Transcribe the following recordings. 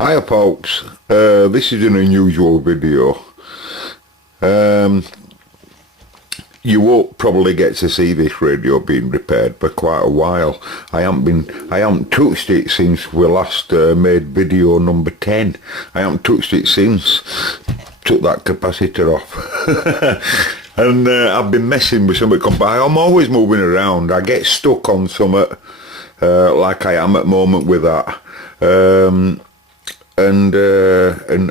Hiya folks, this is an unusual video. You won't probably get to see this radio being repaired for quite a while. I haven't touched it since we last made video number 10. I haven't touched it since. Took that capacitor off. And I've been messing with something. I'm always moving around. I get stuck on something like I am at the moment with that. And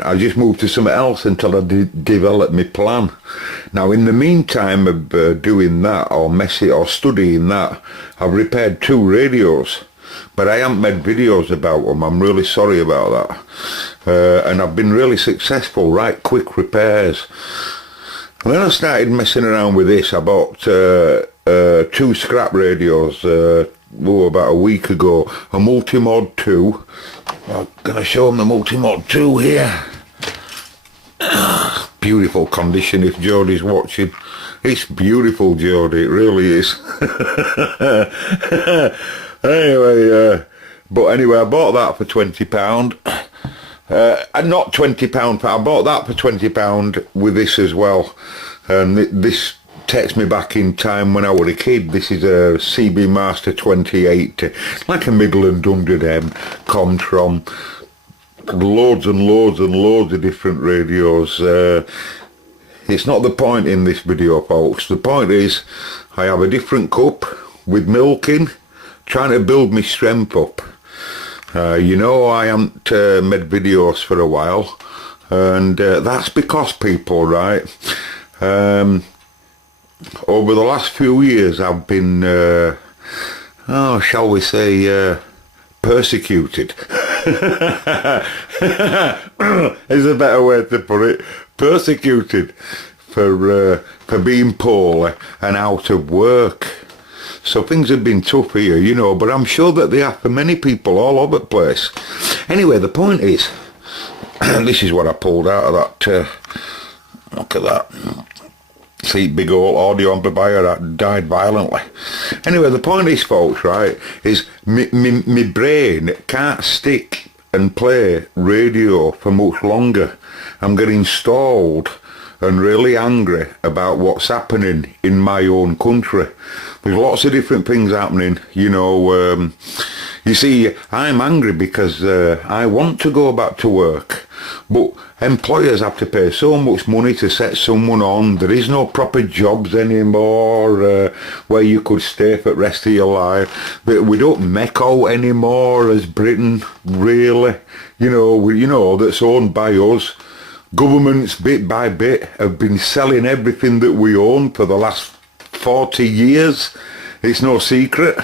I just moved to something else until I developed my plan. Now, in the meantime of doing that or studying that, I've repaired 2 radios, but I haven't made videos about them. I'm really sorry about that. And I've been really successful, right? Quick repairs. And then I started messing around with this. I bought 2 scrap radios about a week ago. A Multimod 2. I'm going to show them the Multimod 2 here. Beautiful condition if Jodie's watching. It's beautiful, Jodie, it really is. Anyway, I bought that for £20. Not £20, I bought that for £20 with this as well. And this takes me back in time when I was a kid. This is a CB Master 2080, like a Midland 100M, Comtron, loads and loads and loads of different radios. It's not the point in this video, folks. The point is I have a different cup with milk in, trying to build my strength up. You know, I haven't made videos for a while, and that's because people, right? Over the last few years I've been, shall we say, persecuted. Is a better way to put it. Persecuted for being poorly and out of work. So things have been tough here, you know, but I'm sure that they are for many people all over the place. Anyway, the point is, this is what I pulled out of that, look at that. See, big old audio amplifier that died violently. Anyway, the point is, folks, right, is my brain can't stick and play radio for much longer. I'm getting stalled and really angry about what's happening in my own country. There's lots of different things happening, you know. You see, I'm angry because I want to go back to work, but employers have to pay so much money to set someone on. There is no proper jobs anymore where you could stay for the rest of your life. We don't make out anymore as Britain, really. You know, that's owned by us. Governments, bit by bit, have been selling everything that we own for the last 40 years. It's no secret.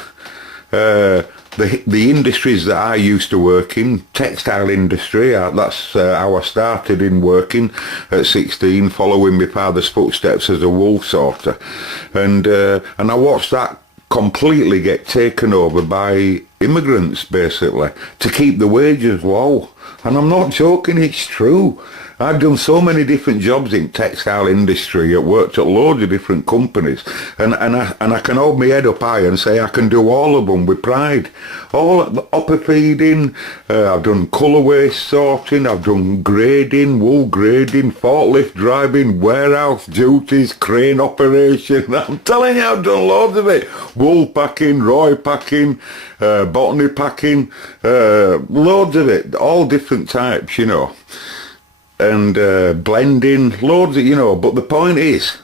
The industries that I used to work in, textile industry, that's how I started in working at 16, following my father's footsteps as a wool sorter. And I watched that completely get taken over by immigrants, basically, to keep the wages low. And I'm not joking, it's true. I've done so many different jobs in textile industry. I've worked at loads of different companies, and I can hold my head up high and say I can do all of them with pride. All the upper feeding, I've done colourway sorting, I've done grading, wool grading, forklift driving, warehouse duties, crane operation. I'm telling you, I've done loads of it. Wool packing, Roy packing, botany packing, loads of it, all different types, you know. And blending, loads of, you know, but the point is,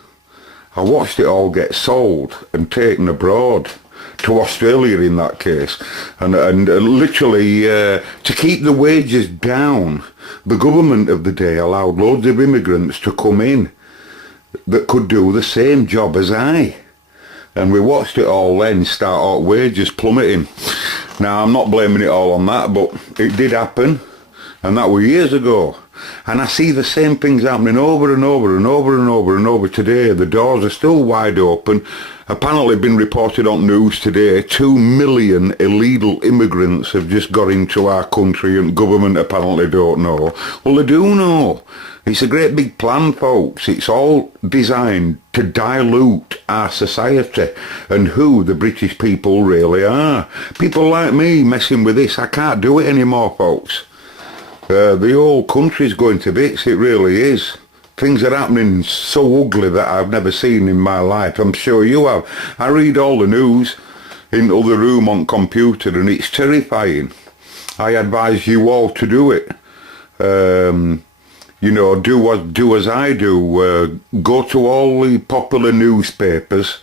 I watched it all get sold and taken abroad, to Australia in that case, and literally to keep the wages down, the government of the day allowed loads of immigrants to come in that could do the same job as I, and we watched it all then start out wages plummeting. Now, I'm not blaming it all on that, but it did happen, and that was years ago. And I see the same things happening over and over and over and over and over today. The doors are still wide open. Apparently been reported on news today, 2 million illegal immigrants have just got into our country, and government apparently don't know. Well, they do know. It's a great big plan, folks. It's all designed to dilute our society and who the British people really are. People like me messing with this, I can't do it anymore, folks. The whole country's going to bits, it really is. Things are happening so ugly that I've never seen in my life. I'm sure you have. I read all the news in the other room on computer and it's terrifying. I advise you all to do it. Do as I do. Go to all the popular newspapers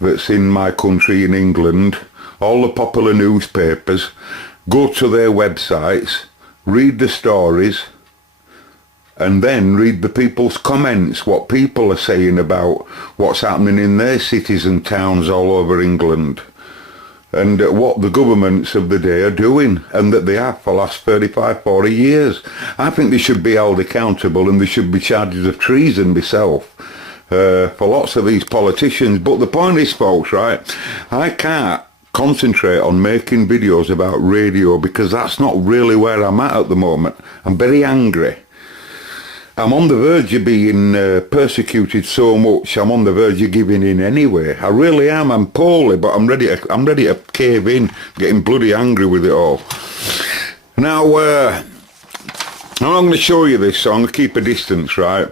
that's in my country, in England, all the popular newspapers, go to their websites, read the stories, and then read the people's comments, what people are saying about what's happening in their cities and towns all over England, and what the governments of the day are doing, and that they have for the last 35, 40 years. I think they should be held accountable and they should be charged of treason myself for lots of these politicians. But the point is, folks, right, I can't concentrate on making videos about radio because that's not really where I'm at the moment. I'm very angry. I'm on the verge of being persecuted so much. I'm on the verge of giving in anyway. I really am. I'm poorly, but I'm ready to cave in, getting bloody angry with it all. Now, I'm not going to show you this, so I'm going to keep a distance, right?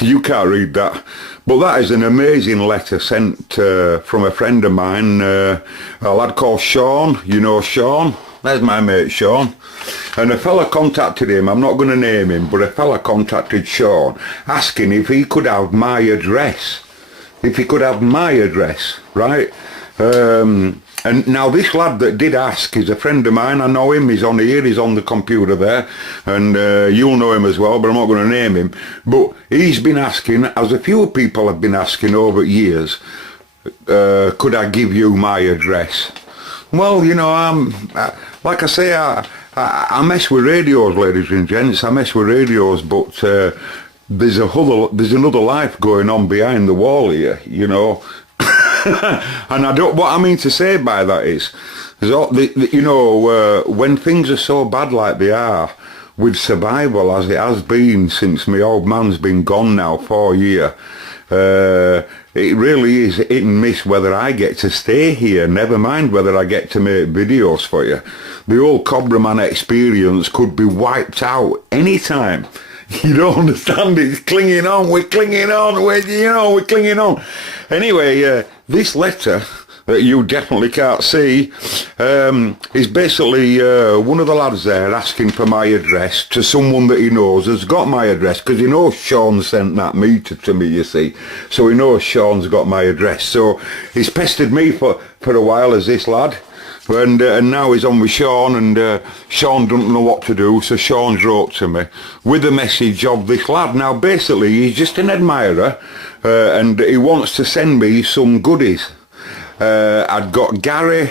You can't read that. But that is an amazing letter sent from a friend of mine, a lad called Sean. You know Sean? There's my mate Sean. And a fella contacted him, I'm not going to name him, but a fella contacted Sean asking if he could have my address. If he could have my address, right? And now this lad that did ask is a friend of mine. I know him, he's on here, he's on the computer there, and you'll know him as well, but I'm not going to name him. But he's been asking, as a few people have been asking over years, could I give you my address? Well, you know, like I say, I mess with radios, ladies and gents. I mess with radios, but there's another life going on behind the wall here, you know. And what I mean to say by that is, when things are so bad like they are, with survival as it has been since my old man's been gone now 4 years, it really is hit and miss whether I get to stay here, never mind whether I get to make videos for you. The whole Cobra Man experience could be wiped out anytime. You don't understand, it's clinging on, we're clinging on, we're clinging on. Anyway, this letter that you definitely can't see is basically one of the lads there asking for my address to someone that he knows has got my address, because he knows Sean sent that meter to me, you see, so he knows Sean's got my address. So he's pestered me for a while as this lad, and now he's on with Sean, and Sean doesn't know what to do, so Sean's wrote to me with a message of this lad. Now basically he's just an admirer, and he wants to send me some goodies. I'd got Gary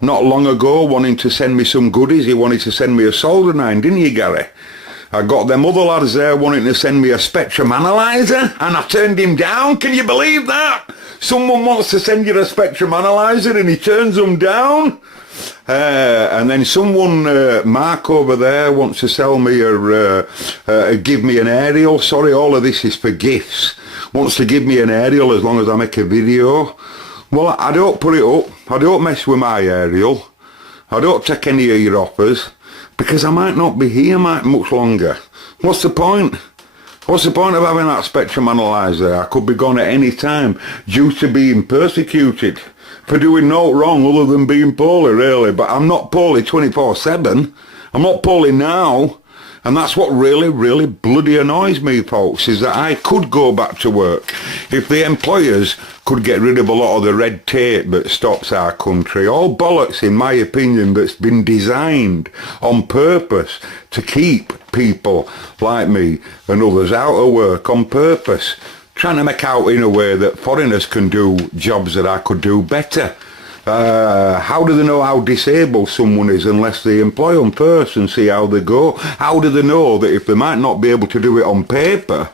not long ago wanting to send me some goodies. He wanted to send me a soldering iron, didn't you, Gary? I got them other lads there wanting to send me a spectrum analyzer, and I turned him down. Can you believe that? Someone wants to send you a spectrum analyzer and he turns them down. And then someone, Mark over there, wants to sell me give me an aerial. Sorry, all of this is for gifts. Wants to give me an aerial as long as I make a video. Well, I don't put it up. I don't mess with my aerial. I don't take any of your offers, because I might not be here much longer. What's the point? What's the point of having that spectrum analyzer? I could be gone at any time due to being persecuted for doing no wrong other than being poorly, really. But I'm not poorly 24/7. I'm not poorly now. And that's what really, really bloody annoys me, folks, is that I could go back to work if the employers could get rid of a lot of the red tape that stops our country. All bollocks, in my opinion, that's been designed on purpose to keep people like me and others out of work on purpose, trying to make out in a way that foreigners can do jobs that I could do better. How do they know how disabled someone is unless they employ them first and see how they go? How do they know that if they might not be able to do it on paper,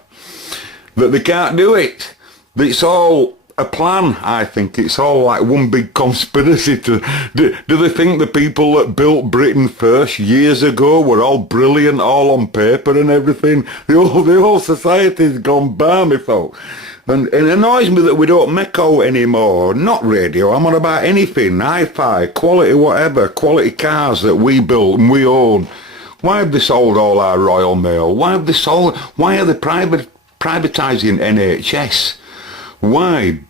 that they can't do it? It's all a plan, I think. It's all like one big conspiracy. Do they think the people that built Britain first years ago were all brilliant, all on paper and everything? The whole society's gone balmy, folk. And it annoys me that we don't make out anymore. Not radio, I'm on about anything, hi-fi, quality whatever, quality cars that we built and we own. Why have they sold all our Royal Mail? Why are they privatising NHS? Why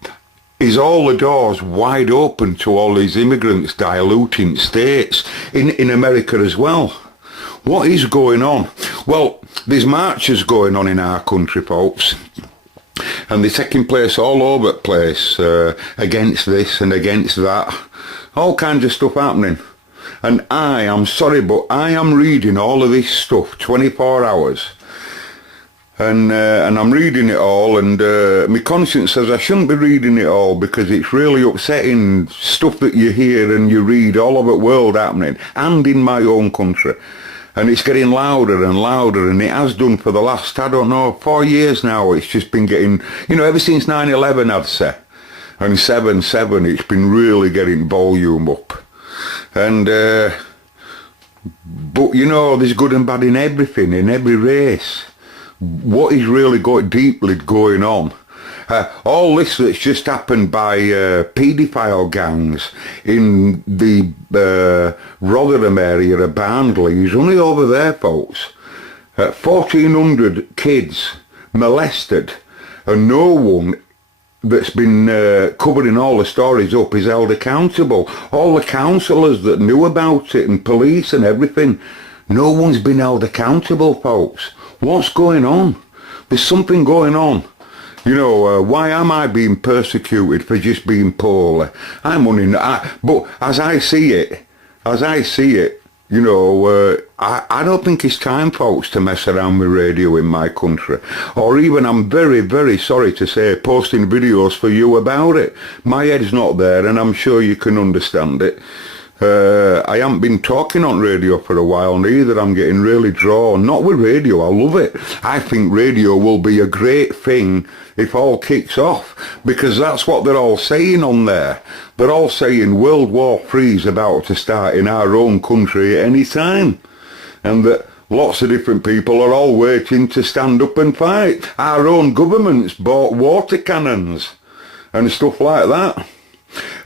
is all the doors wide open to all these immigrants diluting states in America as well? What is going on? Well, there's marches going on in our country, folks, and they're taking place all over the place, against this and against that. All kinds of stuff happening. And I am sorry, but I am reading all of this stuff 24 hours. And I'm reading it all, and my conscience says I shouldn't be reading it all because it's really upsetting stuff that you hear and you read all over the world happening, and in my own country. And it's getting louder and louder, and it has done for the last, I don't know, 4 years now. It's just been getting, ever since 9/11, I'd say, and 7/7, it's been really getting volume up. And, but there's good and bad in everything, in every race. What is really deeply going on? All this that's just happened by paedophile gangs in the Rotherham area of Barnsley is only over there, folks. 1,400 kids molested, and no one that's been covering all the stories up is held accountable. All the counsellors that knew about it and police and everything, no one's been held accountable, folks. What's going on? There's something going on. Why am I being persecuted for just being poorly? But as I see it, I don't think it's time, folks, to mess around with radio in my country. Or even, I'm very, very sorry to say, posting videos for you about it. My head's not there, and I'm sure you can understand it. I haven't been talking on radio for a while neither. I'm getting really drawn. Not with radio, I love it. I think radio will be a great thing if all kicks off, because that's what they're all saying on there. They're all saying World War III is about to start in our own country at any time, and that lots of different people are all waiting to stand up and fight. Our own government's bought water cannons and stuff like that.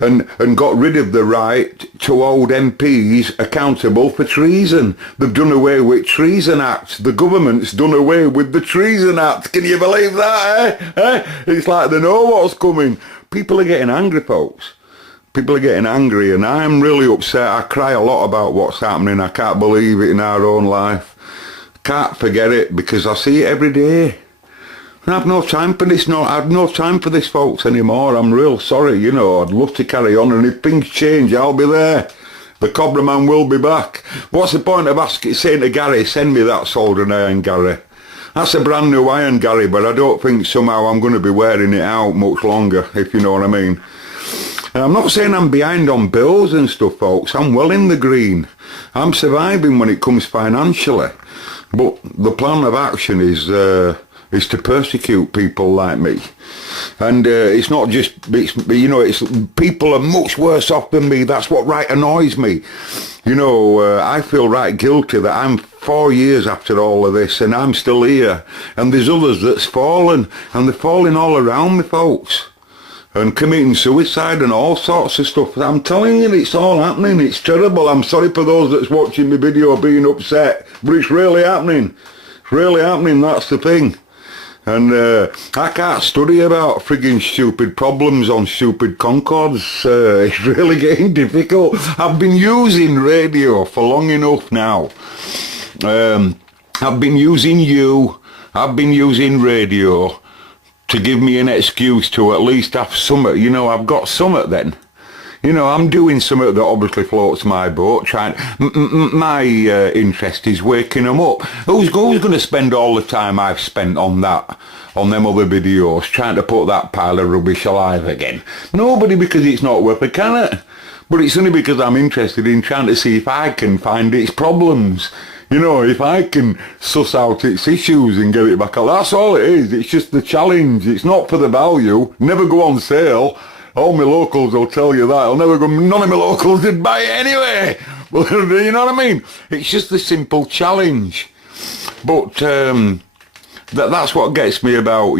And got rid of the right to hold MPs accountable for treason. They've done away with Treason Act. The government's done away with the Treason Act. Can you believe that, eh? It's like they know what's coming. People are getting angry, folks. People are getting angry, and I'm really upset. I cry a lot about what's happening. I can't believe it in our own life. Can't forget it, because I see it every day. I have no time for this, I have no time for this, folks, anymore. I'm real sorry, I'd love to carry on, and if things change, I'll be there. The Cobra Man will be back. What's the point of saying to Gary, send me that soldering iron, Gary? That's a brand new iron, Gary, but I don't think somehow I'm going to be wearing it out much longer, if you know what I mean. And I'm not saying I'm behind on bills and stuff, folks. I'm well in the green. I'm surviving when it comes financially. But the plan of action is to persecute people like me. And it's not just, it's people are much worse off than me. That's what right annoys me. I feel right guilty that I'm 4 years after all of this and I'm still here. And there's others that's fallen, and they're falling all around me, folks. And committing suicide and all sorts of stuff. I'm telling you, it's all happening. It's terrible. I'm sorry for those that's watching my video being upset, but it's really happening. It's really happening, that's the thing. And I can't study about frigging stupid problems on stupid Concords. It's really getting difficult. I've been using radio for long enough now. I've been using you. I've been using radio to give me an excuse to at least have something. I've got something then. I'm doing something that obviously floats my boat. My interest is waking them up. Who's going to spend all the time I've spent on them other videos, trying to put that pile of rubbish alive again? Nobody, because it's not worth a carrot. But it's only because I'm interested in trying to see if I can find its problems. If I can suss out its issues and get it back out. That's all it is. It's just the challenge. It's not for the value. Never go on sale. All my locals will tell you that. I'll never go. None of my locals did buy it anyway. Well, you know what I mean? It's just the simple challenge. But that's what gets me about,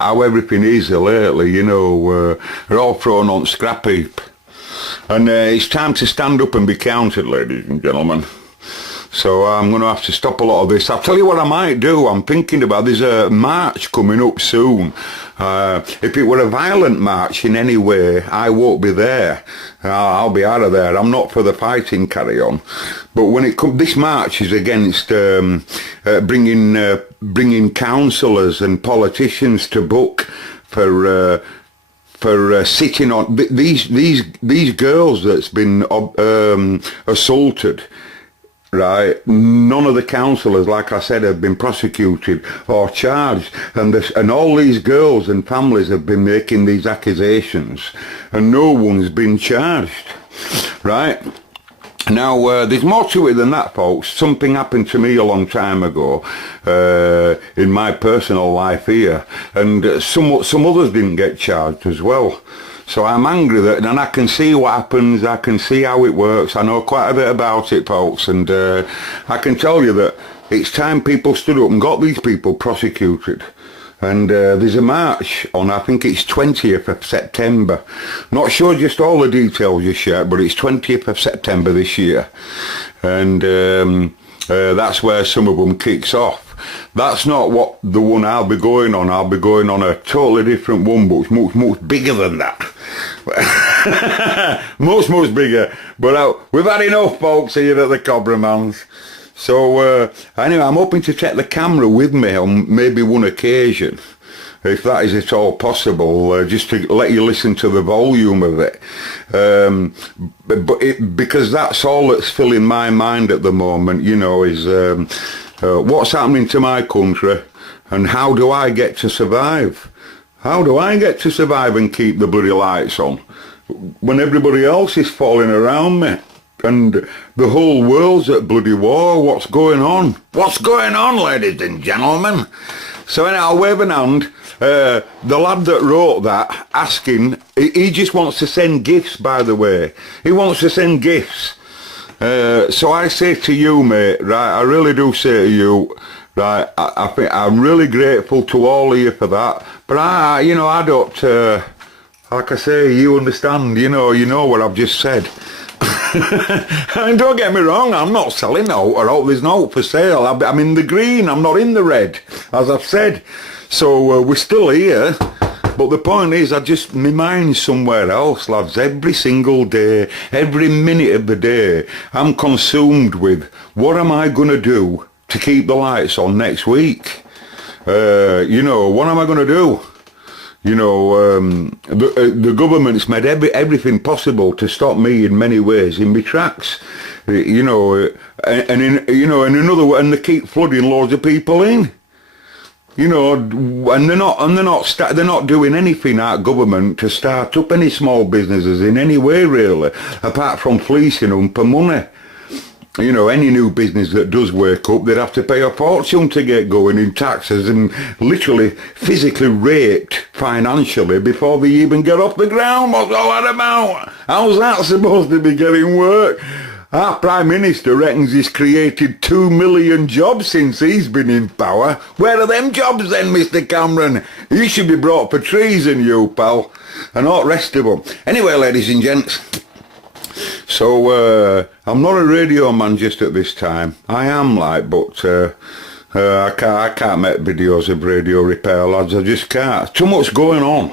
how everything is lately. They're all thrown on scrap heap. And it's time to stand up and be counted, ladies and gentlemen. So I'm going to have to stop a lot of this. I'll tell you what I might do. I'm thinking about, there's a march coming up soon. If it were a violent march in any way, I won't be there. I'll be out of there. I'm not for the fighting, carry on. But when it comes, this march is against bringing councillors and politicians to book for sitting on these girls that's been assaulted. Right, none of the councillors, like I said, have been prosecuted or charged, and all these girls and families have been making these accusations, and no one's been charged. Right. Now, there's more to it than that, folks. Something happened to me a long time ago in my personal life here, and some others didn't get charged as well. So I'm angry that, and I can see what happens, I can see how it works, I know quite a bit about it, folks, and I can tell you that it's time people stood up and got these people prosecuted. And there's a march on, I think it's 20th of September. Not sure just all the details just yet, but it's 20th of September this year. And that's where some of them kicks off. That's not what the one I'll be going on. I'll be going on a totally different one, but it's much bigger than that. much bigger. But we've had enough, folks, here at the Cobra Mans. So anyway, I'm hoping to take the camera with me on maybe one occasion, if that is at all possible, just to let you listen to the volume of it. Because that's all that's filling my mind at the moment, you know, is what's happening to my country and how do I get to survive? How do I get to survive and keep the bloody lights on when everybody else is falling around me? And the whole world's at bloody war. What's going on? What's going on, ladies and gentlemen? So anyway, I'll wave an hand. The lad that wrote that, asking, he just wants to send gifts, by the way. He wants to send gifts. So I say to you, mate, right, I really do say to you, right, I think I'm really grateful to all of you for that. But I don't, like I say, you understand, you know what I've just said. And don't get me wrong, I'm not selling out or out, there's no out for sale. I'm in the green, I'm not in the red, as I've said. So we're still here. But the point is, my mind's somewhere else, lads. Every single day, every minute of the day, I'm consumed with what am I going to do to keep the lights on next week? What am I going to do? The government's made everything possible to stop me in many ways in my tracks. And they keep flooding loads of people in. And they're not doing anything at government to start up any small businesses in any way, really, apart from fleecing them for money. Any new business that does wake up, they'd have to pay a fortune to get going in taxes and literally physically raped financially before they even get off the ground. What's all that about? How's that supposed to be getting work? Our Prime Minister reckons he's created 2 million jobs since he's been in power. Where are them jobs then, Mr. Cameron? You should be brought for treason, you pal, and all the rest of them. Anyway, ladies and gents, so I'm not a radio man just at this time. I am but I can't make videos of radio repair, lads. I just can't. Too much going on.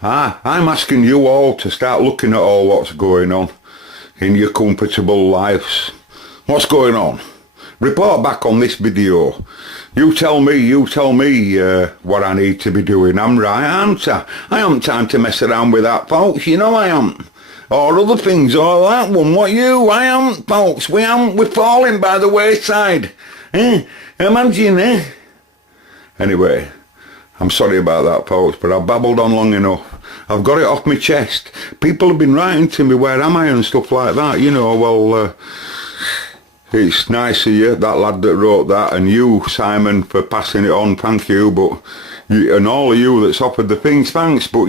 I'm asking you all to start looking at all what's going on in your comfortable lives. What's going on? Report back on this video. You tell me what I need to be doing. I'm right, aren't I? I haven't time to mess around with that, folks. I haven't. Or other things, or that one. What you? I haven't, folks. We're falling by the wayside. Imagine, Anyway, I'm sorry about that, folks, but I've babbled on long enough. I've got it off my chest. People have been writing to me, where am I, and stuff like that. It's nice of you, that lad that wrote that, and you, Simon, for passing it on, thank you, and all of you that's offered the things, thanks, but,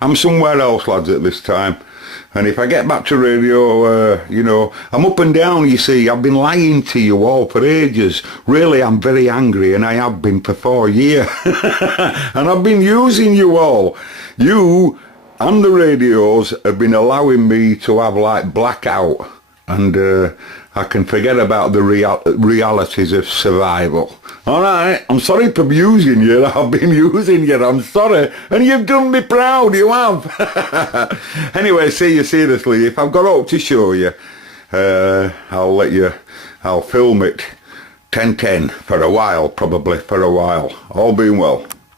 I'm somewhere else, lads, at this time. And if I get back to radio, I'm up and down, you see. I've been lying to you all for ages. Really, I'm very angry, and I have been for 4 years. And I've been using you all. You and the radios have been allowing me to have like blackout, and I can forget about the realities of survival. Alright, I'm sorry for using you, I've been using you, I'm sorry, and you've done me proud, you have. Anyway, see you seriously, if I've got up to show you, I'll film it 10:10 for a while, probably for a while, all being well.